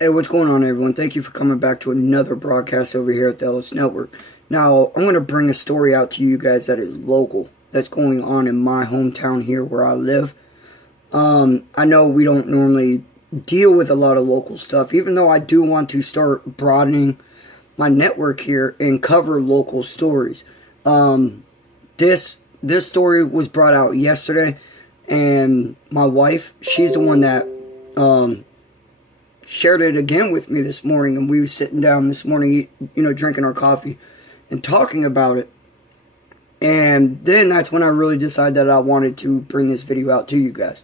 Hey, what's going on, everyone? Thank you for coming back to another broadcast over here at the Ellis Network. Now, I'm going to bring a story out to you guys that is local, that's going on in my hometown here where I live. I know we don't normally deal with a lot of local stuff, even though I do want to start broadening my network here and cover local stories. This story was brought out yesterday, and my wife, she's the one that shared it again with me this morning, and we were sitting down this morning, drinking our coffee and talking about it. And then that's when I really decided that I wanted to bring this video out to you guys.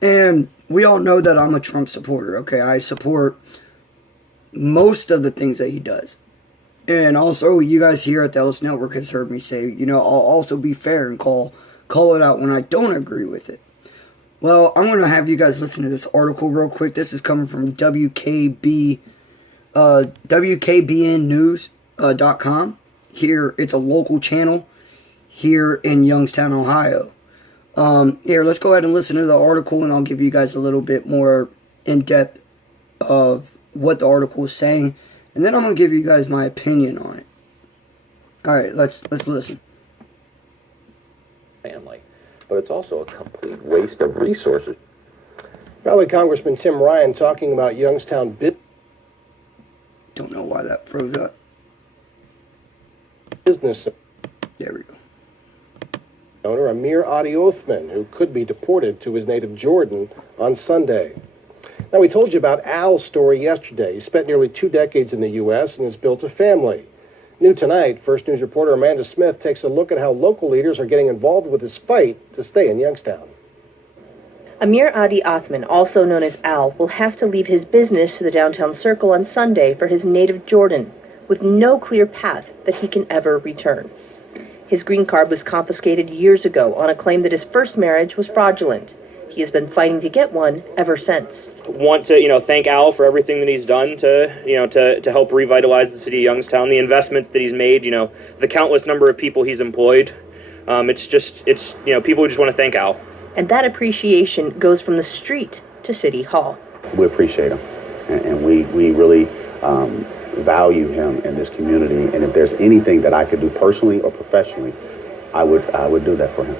And we all know that I'm a Trump supporter, okay? I support most of the things that he does. And also, you guys here at the Ellis Network has heard me say, I'll also be fair and call it out when I don't agree with it. Well, I'm going to have you guys listen to this article real quick. This is coming from WKBNnews.com. Here, it's a local channel here in Youngstown, Ohio. Here, let's go ahead and listen to the article, and I'll give you guys a little bit more in-depth of what the article is saying. And then I'm going to give you guys my opinion on it. Alright, let's listen. Family. But it's also a complete waste of resources. Valley Congressman Tim Ryan talking about Youngstown Don't know why that froze up. business There we go. owner Amir Adi Othman, who could be deported to his native Jordan on Sunday. Now, we told you about Al's story yesterday. He spent nearly 2 decades in the U.S. and has built a family. New tonight, First News reporter Amanda Smith takes a look at how local leaders are getting involved with this fight to stay in Youngstown. Amir Adi Othman, also known as Al, will have to leave his business to the downtown circle on Sunday for his native Jordan, with no clear path that he can ever return. His green card was confiscated years ago on a claim that his first marriage was fraudulent. He has been fighting to get one ever since. Want to, thank Al for everything that he's done to help revitalize the city of Youngstown, the investments that he's made, the countless number of people he's employed. People just want to thank Al. And that appreciation goes from the street to City Hall. We appreciate him, and we really value him in this community. And if there's anything that I could do personally or professionally, I would do that for him.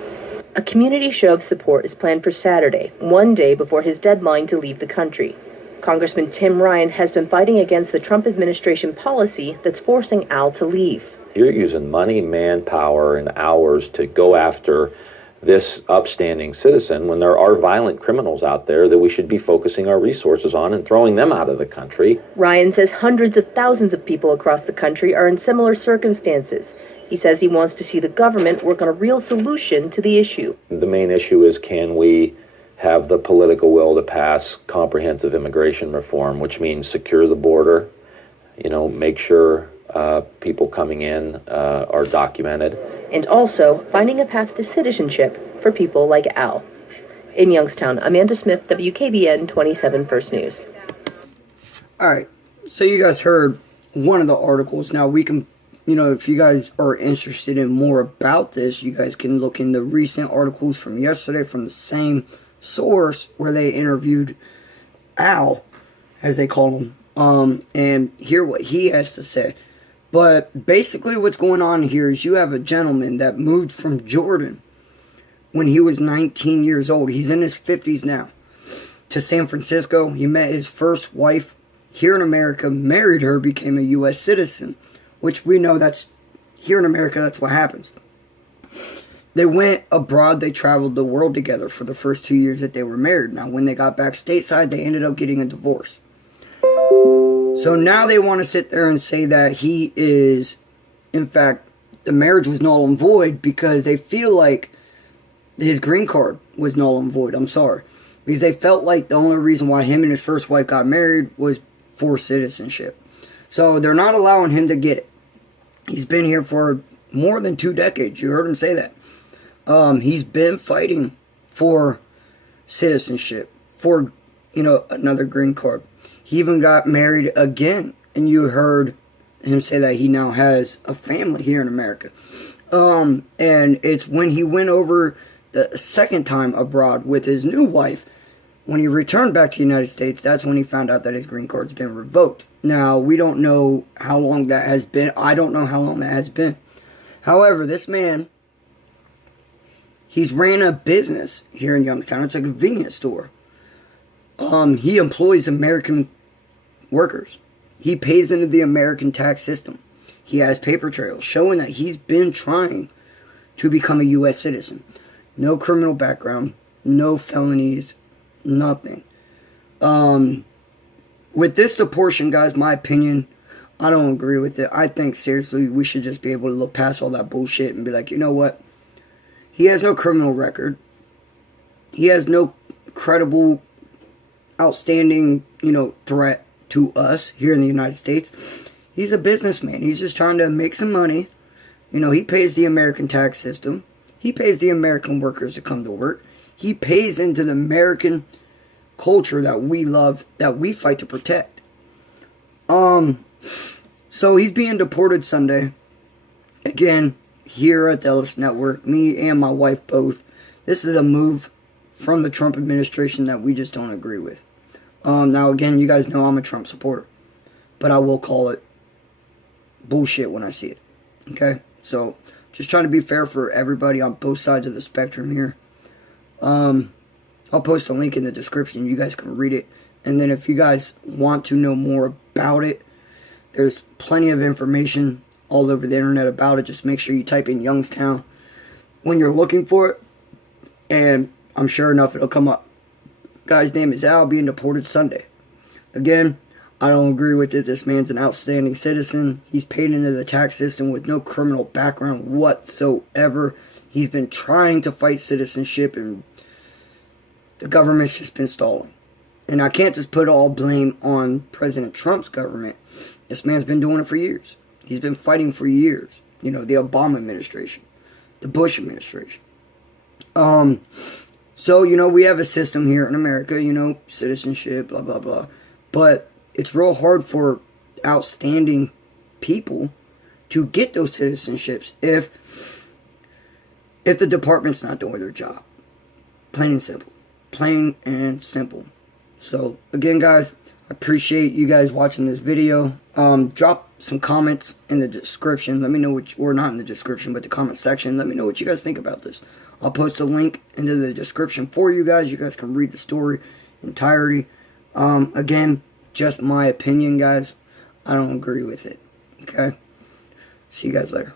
A community show of support is planned for Saturday, one day before his deadline to leave the country. Congressman Tim Ryan has been fighting against the Trump administration policy that's forcing Al to leave. You're using money, manpower, and hours to go after this upstanding citizen when there are violent criminals out there that we should be focusing our resources on and throwing them out of the country. Ryan says hundreds of thousands of people across the country are in similar circumstances. He says he wants to see the government work on a real solution to the issue. The main issue is, can we have the political will to pass comprehensive immigration reform, which means secure the border, make sure people coming in are documented. And also finding a path to citizenship for people like Al. In Youngstown, Amanda Smith, WKBN 27 First News. Alright, so you guys heard one of the articles. Now we can, if you guys are interested in more about this, you guys can look in the recent articles from yesterday from the same source where they interviewed Al, as they call him, and hear what he has to say. But basically what's going on here is you have a gentleman that moved from Jordan when he was 19 years old. He's in his 50s now. To San Francisco. He met his first wife here in America, married her, became a U.S. citizen. Which we know that's, here in America, that's what happens. They went abroad, they traveled the world together for the first 2 years that they were married. Now, when they got back stateside, they ended up getting a divorce. So now they want to sit there and say that he is, in fact, the marriage was null and void because they feel like his green card was null and void. I'm sorry. Because they felt like the only reason why him and his first wife got married was for citizenship. So they're not allowing him to get it. He's been here for more than 2 decades. You heard him say that. He's been fighting for citizenship, for, another green card. He even got married again. And you heard him say that he now has a family here in America. And it's when he went over the second time abroad with his new wife When he returned back to the United States, that's when he found out that his green card's been revoked. Now, we don't know how long that has been. I don't know how long that has been. However, this man, he's ran a business here in Youngstown. It's a convenience store. He employs American workers. He pays into the American tax system. He has paper trails showing that he's been trying to become a U.S. citizen. No criminal background, no felonies, nothing. With this deportation, guys, my opinion, I don't agree with it. I think, seriously, we should just be able to look past all that bullshit and be like, you know what? He has no criminal record. He has no credible, outstanding, threat to us here in the United States. He's a businessman. He's just trying to make some money. He pays the American tax system. He pays the American workers to come to work. He pays into the American culture that we love, that we fight to protect. So he's being deported Sunday. Again, here at the Ellis Network, me and my wife both. This is a move from the Trump administration that we just don't agree with. Now again, you guys know I'm a Trump supporter, but I will call it bullshit when I see it. Okay? So, just trying to be fair for everybody on both sides of the spectrum here. I'll post a link in the description. You guys can read it. And then if you guys want to know more about it, there's plenty of information all over the internet about it. Just make sure you type in Youngstown when you're looking for it. And I'm sure enough it'll come up. Guy's name is Al, being deported Sunday. Again, I don't agree with it. This man's an outstanding citizen. He's paid into the tax system with no criminal background whatsoever. He's been trying to fight citizenship, and the government's just been stalling. And I can't just put all blame on President Trump's government. This man's been doing it for years. He's been fighting for years. The Obama administration, the Bush administration. So, we have a system here in America, citizenship, blah, blah, blah. But it's real hard for outstanding people to get those citizenships if the department's not doing their job. Plain and simple. Plain and simple. So, again, guys, I appreciate you guys watching this video. Drop some comments in the description. Let me know or not in the description, but the comment section. Let me know what you guys think about this. I'll post a link into the description for you guys. You guys can read the story entirety. Again, just my opinion, guys. I don't agree with it. Okay? See you guys later.